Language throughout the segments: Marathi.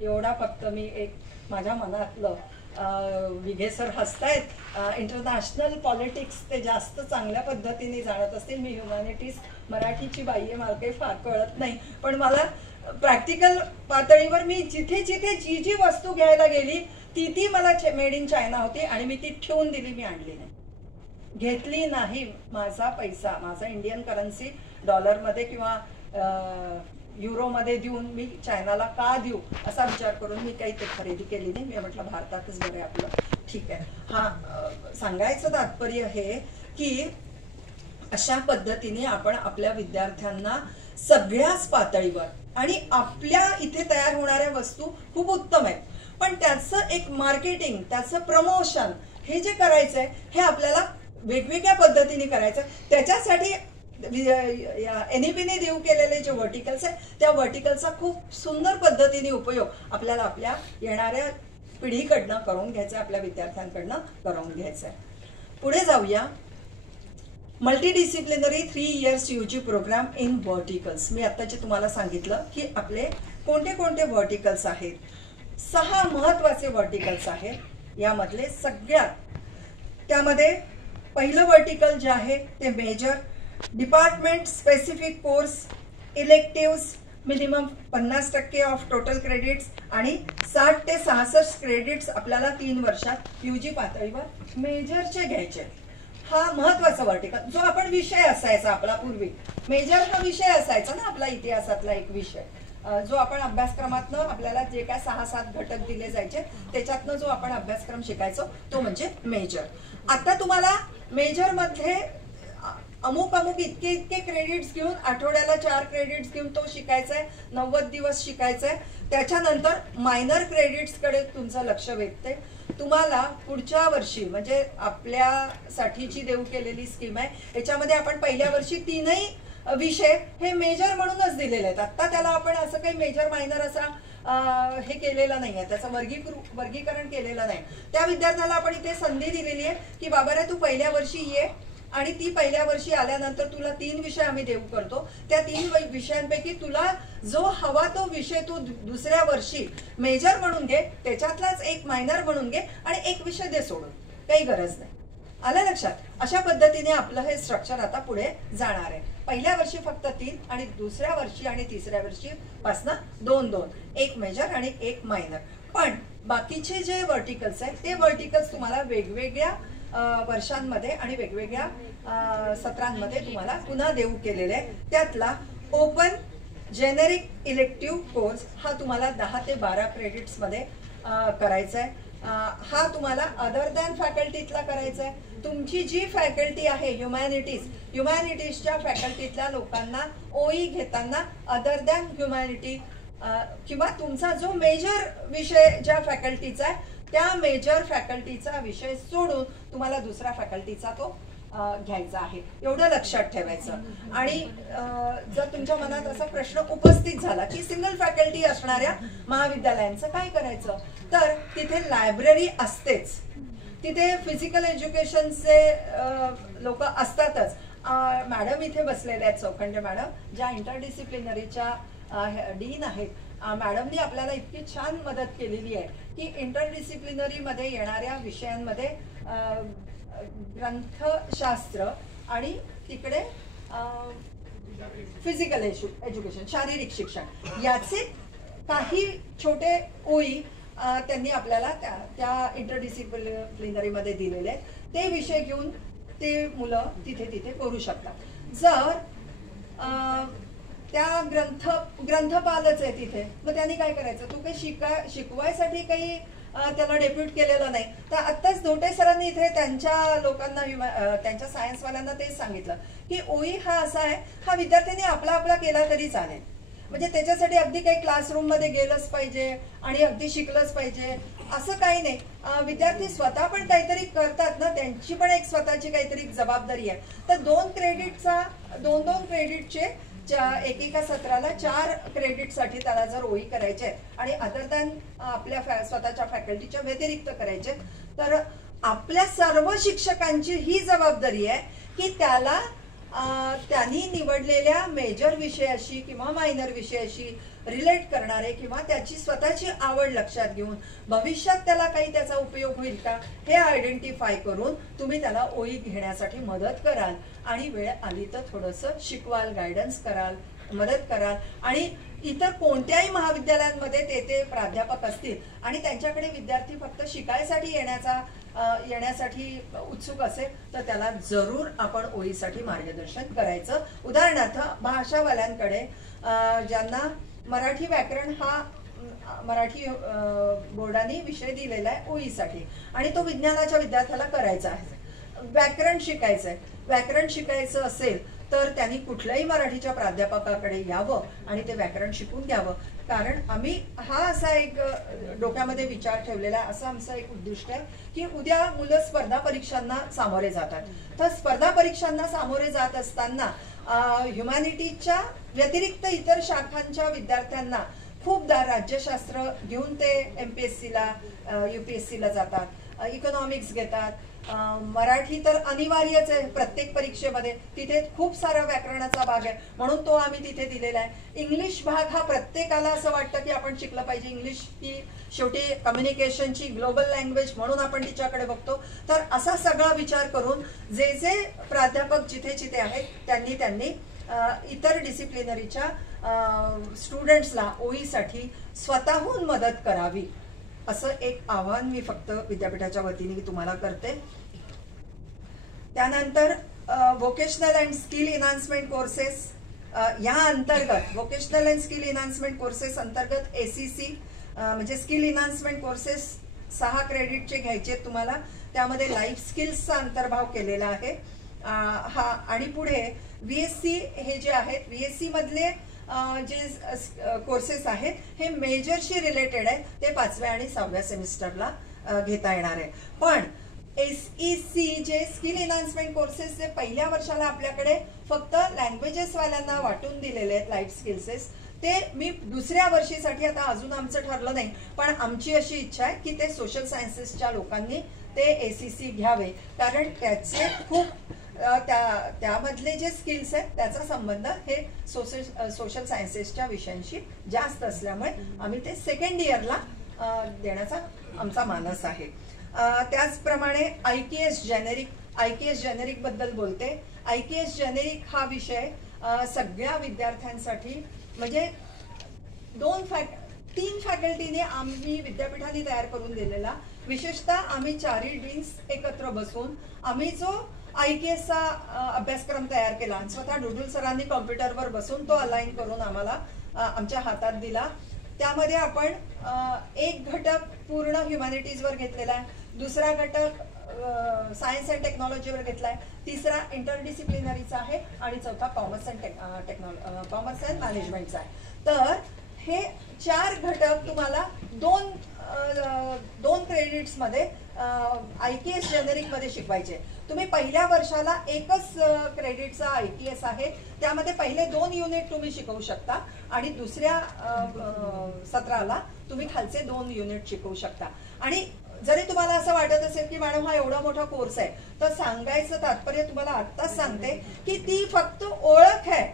एवढा फक्त मी एक माझ्या मनातलं विघे सर हसतायत इंटरनॅशनल पॉलिटिक्स ते जास्त चांगल्या पद्धतीने जाणत असतील. मी ह्युमॅनिटीज मराठीची बाई आहे, मला काही फार कळत नाही, पण मला प्रॅक्टिकल पातळीवर मी जिथे जिथे जी जी वस्तू घ्यायला गेली ती ती मला मेड इन चायना होती आणि मी ती ठेवून दिली, मी आणली नाही, घेतली नाही. माझा पैसा, माझा इंडियन करन्सी डॉलरमध्ये किंवा युरोमध्ये देऊन मी चायनाला का देऊ असा विचार करून मी काही ते खरेदी केली नाही. मी म्हटलं भारतातच बरं आहे आपलं, ठीक आहे. हा सांगायचं तात्पर्य हे की अशा पद्धतीने आपण आपल्या विद्यार्थ्यांना सगळ्याच पातळीवर, आणि आपल्या इथे तयार होणाऱ्या वस्तू खूप उत्तम आहेत, पण त्याचं एक मार्केटिंग, त्याचं प्रमोशन हे जे करायचंय हे आपल्याला वेगवेगळ्या पद्धतीने करायचं. त्याच्यासाठी NEP ने देऊ केलेले जे व्हर्टिकल्स आहे त्या व्हर्टिकलचा खूप सुंदर पद्धतीने उपयोग आपल्याला आपल्या येणाऱ्या पिढीकडनं करून घ्यायचा, आपल्या विद्यार्थ्यांकडनं करून घ्यायचा आहे. पुढे जाऊया. Multidisciplinary 3 years UG programme in verticals. मी आत्ताचे तुम्हाला सांगितलं की आपले कोणते कोणते व्हर्टिकल्स आहेत. 6 महत्वाचे व्हर्टिकल्स आहेत. यामधले सगळ्यात त्यामध्ये पहिलं व्हर्टिकल जे आहे ते major, department specific course, electives, minimum 50% of total credits आणि 60 ते 66 क्रेडिट्स आपल्याला 3 वर्षात UG पातळीवर मेजरचे घ्यायचे. हा महत्वाचा व्हर्टिकल जो आपण विषय असायचा आपला पूर्वी. मेजर हा विषय असायचा ना आपला इतिहासातला एक विषय, जो आपण अभ्यासक्रमातनं आपल्याला जे काय 6-7 घटक दिले जायचे त्याच्यातनं जो आपण अभ्यासक्रम शिकायचो तो म्हणजे मेजर. आता तुम्हाला मेजर मध्ये अमुक अमुक इतके इतके क्रेडिट्स घेऊन आठवड्याला 4 क्रेडिट्स घेऊन तो शिकायचा आहे, 90 दिवस शिकायचा आहे. त्याच्यानंतर मायनर क्रेडिट्स कडे तुमचं लक्ष वेधते. तुम्हाला पुढच्या वर्षी म्हणजे आपल्यासाठीची देऊ केलेली स्कीम आहे याच्यामध्ये आपण पहिल्या वर्षी 3ही विषय हे मेजर म्हणूनच दिलेले आहेत. आता त्याला आपण असं काही मेजर मायनर असा हे केलेलं नाहीये, त्याचं वर्गीकरण केलेलं नाही. त्या विद्यार्थ्याला आपण इथे संधी दिलेली आहे की बाबा रे तू पहिल्या वर्षी ये आणि ती पहिल्या वर्षी आल्यानंतर तुला 3 विषय आम्ही देऊ करतो. त्या 3 विषयांपैकी तुला जो हवा तो विषय तू दुसऱ्या वर्षी मेजर म्हणून घे, त्याच्यातलाच एक मायनर म्हणून घे आणि एक विषय दे सोडून, काही गरज नाही. आलं लक्षात? अशा पद्धतीने आपलं हे स्ट्रक्चर आता पुढे जाणार आहे. पहिल्या वर्षी फक्त 3 आणि दुसऱ्या वर्षी आणि तिसऱ्या वर्षी पासनं 2-2, एक मेजर आणि एक मायनर. पण बाकीचे जे व्हर्टिकल्स आहेत ते व्हर्टिकल्स तुम्हाला वेगवेगळ्या वर्षांमध्ये आणि वेगवेगळ्या सत्रांमध्ये तुम्हाला पुन्हा देऊ केलेले आहे. त्यातला ओपन जेनेरिक इलेक्टिव्ह कोर्स हा तुम्हाला 10 ते 12 क्रेडिट्स मध्ये करायचा आहे. हा तुम्हाला अदर दॅन फॅकल्टीतला करायचा आहे. तुमची जी फॅकल्टी आहे ह्युमॅनिटीजच्या फॅकल्टीतल्या लोकांना OE घेताना अदर दॅन ह्युमॅनिटी किंवा तुमचा जो मेजर विषय ज्या फॅकल्टीचा आहे त्या मेजर फॅकल्टीचा विषय सोडून तुम्हाला दुसऱ्या फॅकल्टीचा तो घ्यायचा आहे, एवढं लक्षात ठेवायचं. आणि जर तुमच्या मनात असा प्रश्न उपस्थित झाला की सिंगल फॅकल्टी असणाऱ्या महाविद्यालयांचं काय करायचं, तर तिथे लायब्ररी असतेच, तिथे फिजिकल एज्युकेशनचे लोक असतातच. मॅडम इथे बसलेल्या आहेत, चौखंडे मॅडम ज्या इंटरडिसिप्लिनरीच्या डीन आहेत. मॅडमनी आपल्याला इतकी छान मदत केलेली आहे की इंटरडिसिप्लिनरी मध्ये येणाऱ्या विषयांमध्ये ग्रंथशास्त्र आणि तिकडे फिजिकल एज्युकेशन, शारीरिक शिक्षण याचे काही छोटे ओळी त्यांनी आपल्याला त्या इंटरडिसिप्लिनरी मध्ये दिलेले आहेत. ते विषय घेऊन ते मुलं तिथे करू शकतात. जर त्या ग्रंथपालच आहे तिथे, मग त्यांनी काय करायचं, तू काही शिकवायसाठी काही त्याला डेप्यूट केलेलं नाही. तर आत्ताच धोटे सरांनी इथे त्यांच्या लोकांना त्यांच्या सायन्सवाल्यांना तेच सांगितलं की OE हा असा आहे, हा विद्यार्थ्यांनी आपला केला तरी चालेल. म्हणजे त्याच्यासाठी अगदी काही क्लासरूम मध्ये गेलंच पाहिजे आणि अगदी शिकलंच पाहिजे असं काही नाही. विद्यार्थी स्वतः पण काहीतरी करतात ना, त्यांची पण एक स्वतःची काहीतरी जबाबदारी आहे. तर 2 क्रेडिटचे एकेका सत्राला 4 क्रेडिट साठी त्याला जर OE करायचे आणि अदर दॅन आपल्या स्वतःच्या फॅकल्टीच्या व्यतिरिक्त करायचे, तर आपल्या सर्व शिक्षकांची ही जबाबदारी आहे की त्याला त्यांनी निवडलेल्या मेजर विषयाशी किंवा मायनर विषयाशी रिलेट करणारे किंवा त्याची स्वतःची आवड लक्षात घेऊन भविष्यात त्याला काही त्याचा उपयोग होईल का हे आयडेंटिफाय करून तुम्ही त्याला ओळी घेण्यासाठी मदत कराल आणि वेळ आली तर थोडंसं शिकवाल, गायडन्स कराल, मदत कराल. आणि इतर कोणत्याही महाविद्यालयांमध्ये ते प्राध्यापक असतील आणि त्यांच्याकडे विद्यार्थी फक्त शिकायसाठी येण्यासाठी उत्सुक असेल तर त्याला जरूर आपण ओळीसाठी मार्गदर्शन करायचं. उदाहरणार्थ भाषावाल्यांकडे ज्यांना मराठी व्याकरण हा मराठी बोर्डाने विषय दिलेला आहे ओळीसाठी आणि तो विज्ञानाच्या विद्यार्थ्याला करायचा आहे, व्याकरण शिकायचं असेल तर त्यांनी कुठल्याही मराठीच्या प्राध्यापकाकडे यावं आणि ते व्याकरण शिकून घ्यावं. कारण आम्ही हा असा एक डोक्यामध्ये विचार ठेवलेला आहे, असं आमचं एक उद्दिष्ट आहे की उद्या मुलं स्पर्धा परीक्षांना सामोरे जातात. तर स्पर्धा परीक्षांना सामोरे जात असताना ह्युमॅनिटीजच्या व्यतिरिक्त इतर शाखांच्या विद्यार्थ्यांना खूपदा राज्यशास्त्र घेऊन ते MPSCला UPSCला जातात, इकॉनॉमिक्स घेतात, मराठी तर अनिवार्यच आहे प्रत्येक परीक्षेमध्ये, तिथे खूप सारा व्याकरणाचा भाग आहे म्हणून तो आम्ही तिथे दिलेला आहे. इंग्लिश भाग हा प्रत्येकाला असं वाटतं की आपण शिकलं पाहिजे, इंग्लिश ही शेवटी कम्युनिकेशनची ग्लोबल लँग्वेज म्हणून आपण तिच्याकडे बघतो. तर असा सगळा विचार करून जे प्राध्यापक जिथे आहेत त्यांनी इतर डिसिप्लिनरीच्या स्टुडंट्सला ओळीसाठी स्वतःहून मदत करावी असं एक आवाहन मी फक्त विद्यापीठाच्या वतीने तुम्हाला करते. त्यानंतर vocational and skill enhancement courses या अंतर्गत vocational and skill enhancement courses अंतर्गत ACC म्हणजे स्किल इन्हान्समेंट कोर्सेस 6 क्रेडिटचे घ्यायचे तुम्हाला. त्यामध्ये लाईफ स्किल्सचा अंतर्भाव केलेला आहे. हा आणि पुढे VSc हे जे आहेत VSc मधले जे कोर्सेस आहेत हे मेजरशी रिलेटेड आहे, ते 5व्या आणि 6व्या सेमिस्टरला घेता येणार आहे. पण SEC जे स्किल इन्हान्समेंट कोर्सेस जे पहिल्या वर्षाला आपल्याकडे फक्त लँग्वेजेस वाल्यांना वाटून दिलेले आहेत लाईफ स्किल्सेस, ते मी दुसऱ्या वर्षीसाठी आता अजून आमचं ठरलं नाही पण आमची अशी इच्छा आहे की ते सोशल सायन्सेसच्या लोकांनी ते ACC घ्यावे. कारण त्याचे खूप त्यामधले जे स्किल्स आहेत त्याचा संबंध हे सोशल सायन्सेसच्या विषयांशी जास्त असल्यामुळे आम्ही ते सेकंड इयरला देण्याचा आमचा मानस आहे. त्याचप्रमाणे IKS जेनेरिक बद्दल बोलते. IKS जेनेरिक हा विषय सगळ्या विद्यार्थ्यांसाठी म्हणजे 3 फॅकल्टीने आम्ही विद्यापीठाने तयार करून दिलेला, विशेषतः आम्ही 4 डीन्स एकत्र बसून आम्ही जो IKSचा अभ्यासक्रम तयार केला, स्वतः डुडुल सरांनी कॉम्प्युटरवर बसून तो अलाइन करून आम्हाला आमच्या हातात दिला. त्यामध्ये आपण एक घटक पूर्ण ह्युमॅनिटीजवर घेतलेला आहे, दुसरा घटक सायन्स अँड टेक्नॉलॉजीवर घेतलाय, तिसरा इंटरडिसिप्लिनरीचा आहे आणि चौथा कॉमर्स अँड मॅनेजमेंटचा आहे. तर हे 4 घटक तुम्हाला दोन क्रेडिट्स मध्ये IKS जेनेरिक मध्ये शिकवायचे. तुम्ही पहिल्या वर्षाला एकच क्रेडिटचा IKS आहे, त्यामध्ये पहिले 2 युनिट तुम्ही शिकवू शकता आणि दुसऱ्या सत्राला तुम्ही खालचे 2 युनिट शिकवू शकता. आणि जरी तुम्हाला असं वाटत असेल की मॅडम हा एवढा मोठा कोर्स आहे, तर सांगायचं तात्पर्य तुम्हाला आत्ताच सांगते की ती फक्त ओळख आहे,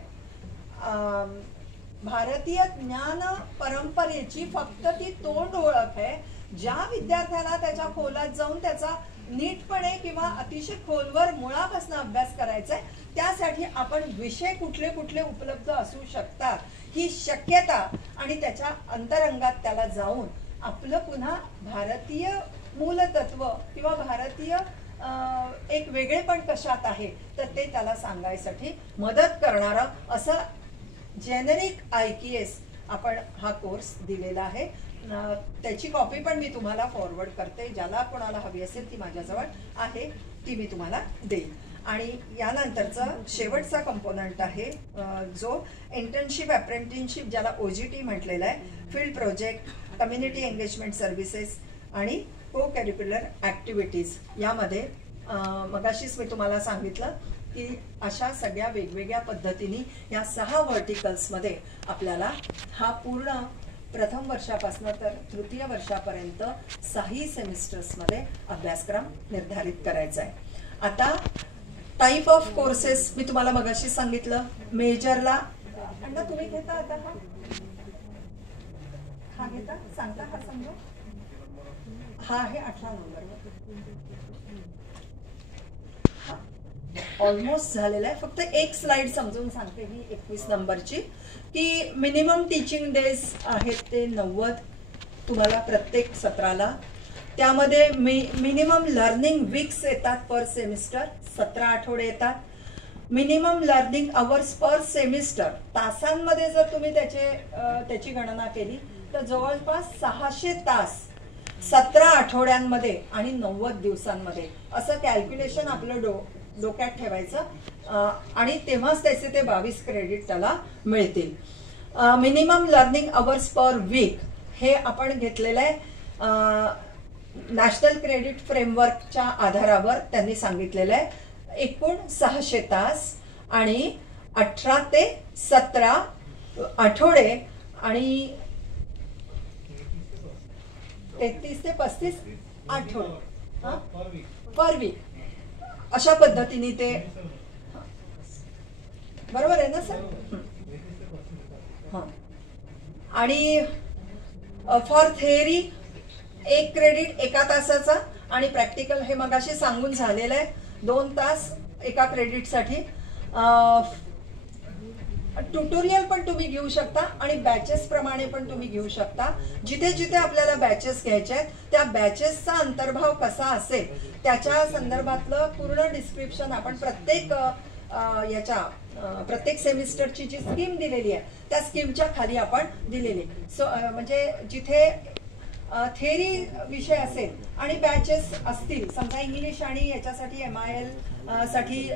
भारतीय ज्ञान परंपरेची फक्त ती तोंड ओळख आहे. ज्या विद्यार्थ्याला त्याच्या खोलात जाऊन त्याचा नीटपणे किंवा अतिशय खोलवर मुळापासून अभ्यास करायचा आहे, त्यासाठी आपण विषय कुठले कुठले उपलब्ध असू शकतात ही शक्यता आणि त्याच्या अंतरंगात त्याला जाऊन आपलं पुन्हा भारतीय मूलतत्व किंवा भारतीय एक वेगळेपण कशात आहे तर ते त्याला सांगायसाठी मदत करणारा असं जेनेरिक IKS आपण हा कोर्स दिलेला आहे. त्याची कॉपी पण मी तुम्हाला फॉरवर्ड करते, ज्याला कोणाला हवी असेल ती माझ्याजवळ आहे, ती मी तुम्हाला देईन. आणि यानंतरचा शेवटचा कंपोनंट आहे जो इंटर्नशिप अप्रेंटिसशिप ज्याला OGT म्हटलेलं आहे, field project, community engagement services आणि को करिक्युलर ॲक्टिव्हिटीज. यामध्ये मगाशीच मी तुम्हाला सांगितलं की अशा सगळ्या वेगवेगळ्या पद्धतीने या 6 व्हर्टिकल्समध्ये आपल्याला हा पूर्ण प्रथम वर्षापासून तर तृतीय वर्षापर्यंत 6 सेमिस्टर्समध्ये अभ्यासक्रम निर्धारित करायचा आहे. आता टाईप ऑफ कोर्सेस मी तुम्हाला मगाशी सांगितलं. मेजरला अण्णा तुम्ही घेता आता हा आहे का सांगता हा संघ? हा आहे 18 नंबरवर. ऑलमोस्ट झालेला आहे. फक्त एक स्लाइड समजून सांगते मी 21 नंबरची, की मिनिमम टीचिंग डेज आहेत ते 90 तुम्हाला प्रत्येक सत्राला. त्यामध्ये मिनिमम लर्निंग वीक्स येतात पर सेमिस्टर, 17 आठवडे येतात. मिनिमम लर्निंग अवर्स पर सेमिस्टर, तासांमध्ये जर तुम्ही त्याची गणना केली तर जवळपास 600 तास 17 आठवड्यांमध्ये आणि 90 दिवसांमध्ये असं कॅल्क्युलेशन आपलं डोक्यात ठेवायचं आणि तेव्हाच त्याचे ते 22 क्रेडिट त्याला मिळतील. Minimum learning hours per week हे आपण घेतलेलं आहे नॅशनल क्रेडिट फ्रेमवर्कच्या आधारावर. त्यांनी सांगितलेलं आहे एकूण 600 तास आणि 18 ते 17 आठवडे आणि 33 ते 35 आठवडे पर वीक, अशा पद्धतीने ते. बरोबर आहे ना सर? आणि फॉर थेअरी 1 क्रेडिट 1 तासाचा आणि प्रॅक्टिकल हे मगाशी सांगून झालेलं आहे 2 तास एका क्रेडिटसाठी. ट्युटोरियल पण तुम्ही घेऊ शकता आणि बॅचेस प्रमाणे पण तुम्ही घेऊ शकता. जिथे जिथे आपल्याला बॅचेस घ्यायचे आहेत त्या बॅचेसचा अंतर्भाव कसा असेल त्याच्या संदर्भातलं पूर्ण डिस्क्रिप्शन आपण प्रत्येक सेमिस्टरची जी स्कीम दिलेली आहे त्या स्कीमच्या खाली आपण दिलेली. म्हणजे जिथे थेअरी विषय असेल आणि बॅचेस असतील, समजा इंग्लिश आणि याच्यासाठी MIL साठी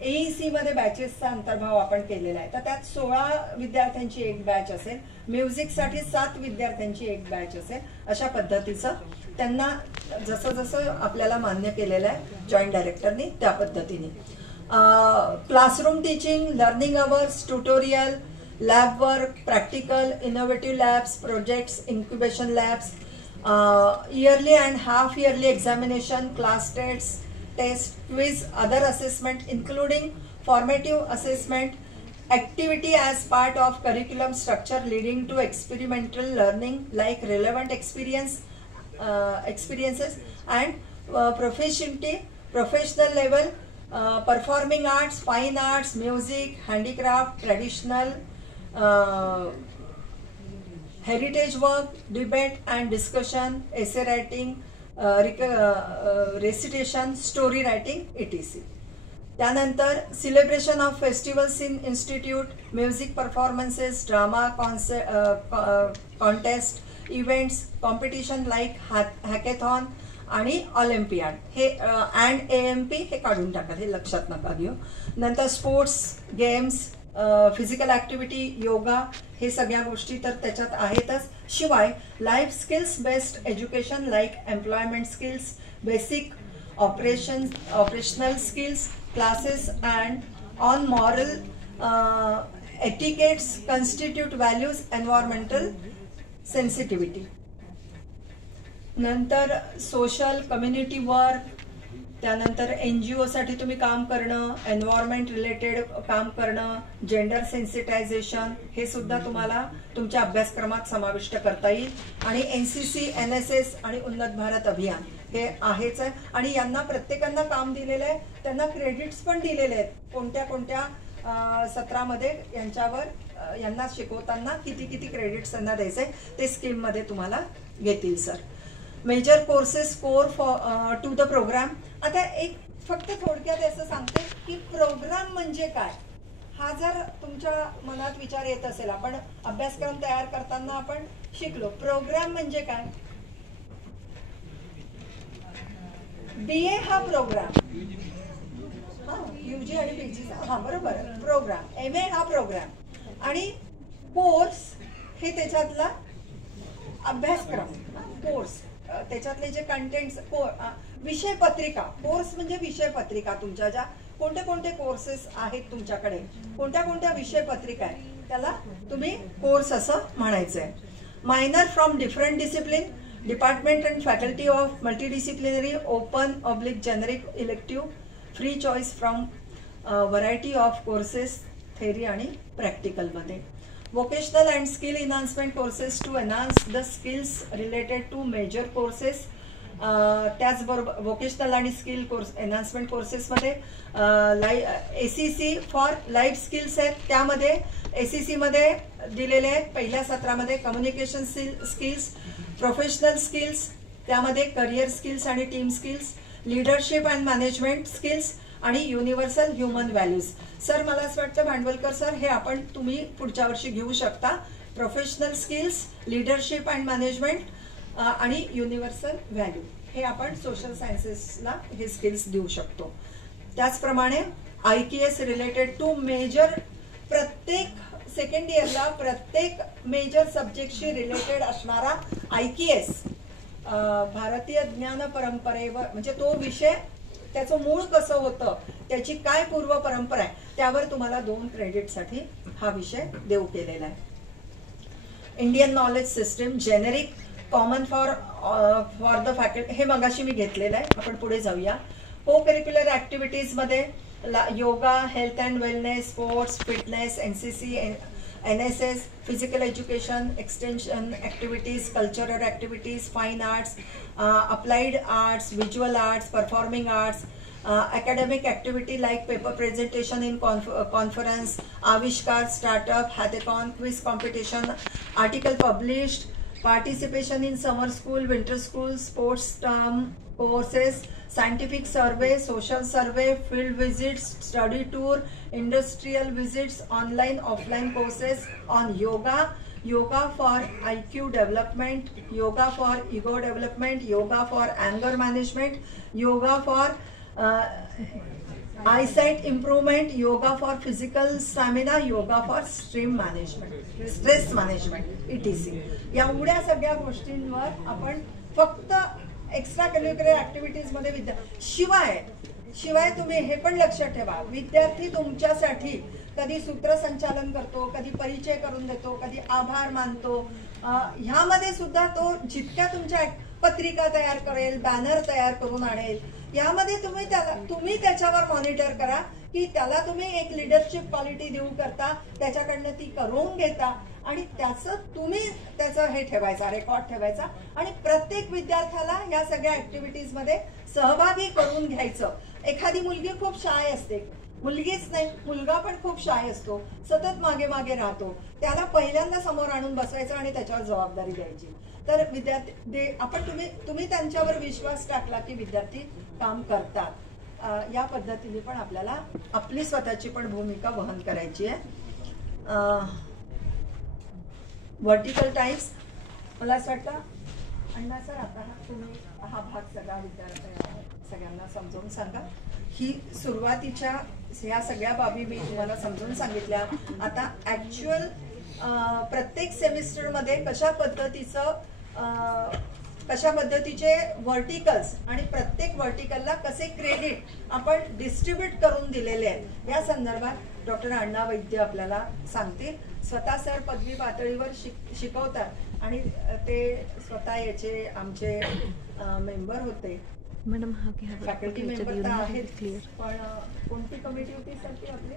AEC मध्ये बॅचेसचा अंतर्भाव आपण केलेला आहे, तर त्यात 16 विद्यार्थ्यांची एक बॅच असेल, म्युझिकसाठी 7 विद्यार्थ्यांची एक बॅच असेल. अशा पद्धतीचं त्यांना जसं जसं आपल्याला मान्य केलेलं आहे जॉईंट डायरेक्टरनी त्या पद्धतीने. Classroom teaching, learning hours, tutorial, lab work, practical, innovative labs, projects, incubation labs, yearly and half yearly examination, class test, quiz, other assessment including formative assessment, activity as part of curriculum structure leading to experimental learning like relevant experiences and proficiency, professional level, performing arts, fine arts, music, handicraft, traditional, heritage work, debate and discussion, essay writing, recitation, story writing etc. त्यानंतर celebration of festivals in institute, music performances, drama contest, events, competition like hackathon आणि ऑलिम्पियाड. हे अँड AMP हे काढून टाका, हे लक्षात नका घेऊ. नंतर sports, games, physical activity, yoga, हे सगळ्या गोष्टी तर त्याच्यात आहेतच. शिवाय life skills based education like employment skills, basic operational skills, classes and on moral etiquettes, constitute values, environmental sensitivity. नंतर सोशल कम्युनिटी वर्क, त्यानंतर NGO साठी तुम्ही काम करणं, एन्व्हायरमेंट रिलेटेड काम करणं, जेंडर सेन्सिटायझेशन, हे सुद्धा तुम्हाला तुमच्या अभ्यासक्रमात समाविष्ट करता येईल. आणि NCC, NSS आणि उन्नत भारत अभियान हे आहेच आहे. आणि यांना प्रत्येकांना काम दिलेलं आहे, त्यांना क्रेडिट्स पण दिलेले आहेत कोणत्या कोणत्या सत्रामध्ये यांना शिकवताना किती क्रेडिट्स त्यांना द्यायचे ते स्कीम मध्ये तुम्हाला घेतील sir. Major courses core to the program. आता एक फक्त थोडक्यात असं सांगते की प्रोग्राम म्हणजे काय, हा जर तुमच्या मनात विचार येत असेल, आपण अभ्यासक्रम तयार करताना आपण शिकलो प्रोग्राम म्हणजे काय. BA हा प्रोग्राम, UG आणि PG हा बरोबर प्रोग्राम, MA हा प्रोग्राम आणि कोर्स हे त्याच्यातला अभ्यासक्रम, कोर्स त्याच्यातले जे कंटेंट्स, विषय पत्रिका. कोर्स म्हणजे विषय पत्रिका, तुमच्या ज्या कोणते कोणते कोर्सेस आहेत तुमच्याकडे, कोणत्या कोणत्या विषय पत्रिका आहे त्याला तुम्ही कोर्स असं म्हणायचंय. Minor from different discipline, department and faculty of multidisciplinary, open generic elective, free choice from variety of courses, theory आणि प्रॅक्टिकलमध्ये. vocational and skill enhancement courses to enhance the skills related to major courses. त्याचबरोबर वोकेशनल आणि स्किल कोर्स एनहान्समेंट कोर्सेसमध्ये ACC फॉर लाईफ स्किल्स आहेत. त्यामध्ये ACC मध्ये दिलेले आहेत पहिल्या सत्रामध्ये कम्युनिकेशन स्किल्स, प्रोफेशनल स्किल्स, त्यामध्ये करिअर स्किल्स आणि team skills, leadership and management skills आणि युनिव्हर्सल ह्युमन व्हॅल्यूज. सर मला असं वाटतं भांडवलकर सर हे तुम्ही पुढच्या वर्षी घेऊ शकता. Professional skills, leadership and management आणि युनिव्हर्सल व्हॅल्यू हे आपण सोशल सायन्सेसला हे स्किल्स देऊ शकतो. त्याचप्रमाणे IKS रिलेटेड टू मेजर, प्रत्येक सेकंड इयरला प्रत्येक मेजर सब्जेक्टशी रिलेटेड असणारा IKS भारतीय ज्ञान परंपरेवर, म्हणजे तो विषय त्याचं मूळ कसं होतं, त्याची काय पूर्व परंपरा आहे, त्यावर तुम्हाला 2 क्रेडिटसाठी हा विषय देऊ केलेला आहे. Indian knowledge system generic common for the faculty हे मगाशी मी घेतलेलं आहे. आपण पुढे जाऊया. को करिक्युलर ऍक्टिव्हिटीज मध्ये yoga, health and wellness, sports, fitness, NCC, NSS, physical education, extension activities, cultural activities, fine arts, applied arts, visual arts, performing arts, academic activity like paper presentation in conference, aavishkar, startup, hackathon, quiz competition, article published, participation in summer school, winter school, sports term courses, scientific survey, social survey, field visits, study tour, industrial visits, online offline courses on yoga for IQ development, yoga for ego development, yoga for anger management, yoga for eyesight improvement, yoga for physical stamina, yoga for stress management etc. एवढ्या सगळ्या गोष्टींवर आपण फक्त एक्स्ट्रा करिक्युलर ऍक्टिव्हिटीज मध्ये शिवाय तुम्ही हे पण लक्षात ठेवा, विद्यार्थी तुमच्यासाठी कधी सूत्रसंचालन करतो, कधी परिचय करून देतो, कधी आभार मानतो. ह्यामध्ये सुद्धा तो जितक्या तुमच्या पत्रिका तयार करेल, बॅनर तयार करून आणेल, यामध्ये तुम्ही त्याच्यावर मॉनिटर करा की त्याला तुम्ही एक लीडरशिप क्वालिटी देऊ करता, त्याच्याकडनं ती करून घेता आणि त्याचं हे ठेवायचा, रेकॉर्ड ठेवायचा आणि प्रत्येक विद्यार्थ्याला या सगळ्या ऍक्टिव्हिटीज मध्ये सहभागी करून घ्यायचं. एखादी मुलगी खूप शाय असते, मुलगीच नाही मुलगा पण खूप शाय असतो, सतत मागे मागे राहतो, त्याला पहिल्यांदा समोर आणून बसवायचं आणि त्याच्यावर जबाबदारी द्यायची. तर विद्यार्थी तुम्ही त्यांच्यावर विश्वास टाकला की विद्यार्थी काम करतात. या पद्धतीने पण आपल्याला आपली स्वतःची पण भूमिका वहन करायची आहे. व्हर्टिकल टाइप्स मला असं वाटतं अण्णा सर आता तुम्ही हा भाग सगळ्यांना समजावून सांगा. ही सुरुवातीच्या ह्या सगळ्या बाबी मी तुम्हाला समजावून सांगितल्या. आता ऍक्च्युअल प्रत्येक सेमिस्टर मध्ये कशा पद्धतीचे व्हर्टिकल्स आणि प्रत्येक व्हर्टिकलला कसे क्रेडिट आपण डिस्ट्रीब्यूट करून दिलेले आहेत या संदर्भात डॉक्टर अण्णा वैद्य आपल्याला सांगतील. स्वतः सर पदवी पातळीवर शिकवतात आणि ते स्वतः याचे आमचे मेंबर होते. मॅडम फॅकल्टी मेंबर तर आहेत, पण कोणती कमिटी होती सर ती आपली?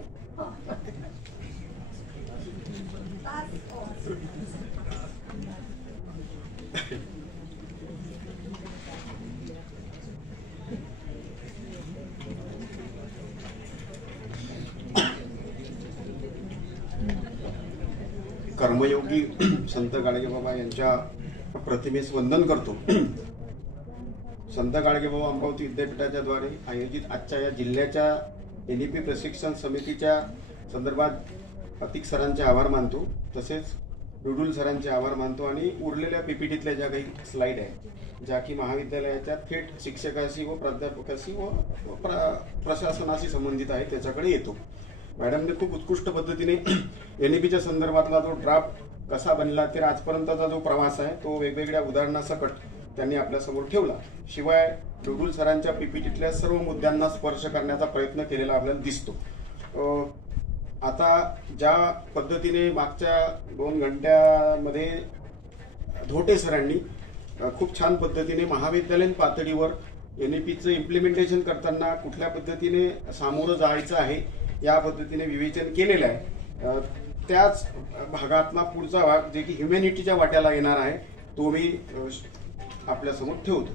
कर्मयोगी संत गाडगेबाबा यांच्या प्रतिमेस वंदन करतो. संत गाडगेबाबा अमरावती विद्यापीठाच्या द्वारे आयोजित आजच्या या जिल्ह्याच्या NEP प्रशिक्षण समितीच्या संदर्भात अतिक सरांचे आभार मानतो, तसेच डुडुल सरांचे आभार मानतो आणि उरलेल्या PPTतल्या ज्या काही स्लाईड आहेत ज्या की महाविद्यालयाच्या थेट शिक्षकाशी व प्राध्यापकाशी व प्रशासनाशी संबंधित आहे त्याच्याकडे येतो. मॅडमने खूप उत्कृष्ट पद्धतीने NEPच्या संदर्भातला जो ड्राफ्ट कसा बनला ते आजपर्यंतचा जो प्रवास आहे तो वेगवेगळ्या उदाहरणासकट त्यांनी आपल्यासमोर ठेवला. शिवाय डुडुल सरांच्या PPTतल्या सर्व मुद्द्यांना स्पर्श करण्याचा प्रयत्न केलेला आपल्याला दिसतो. आता ज्या पद्धतीने मागच्या 2 घंट्यामध्ये धोटे सरांनी खूप छान पद्धतीने महाविद्यालयीन पातळीवर NEPचं इम्प्लिमेंटेशन करताना कुठल्या पद्धतीने सामोरं जायचं आहे या पद्धतीने विवेचन केलेलं आहे. त्याच भागातला पुढचा भाग जे की ह्युमॅनिटीच्या वाट्याला येणार आहे तो मी आपल्यासमोर ठेवतो.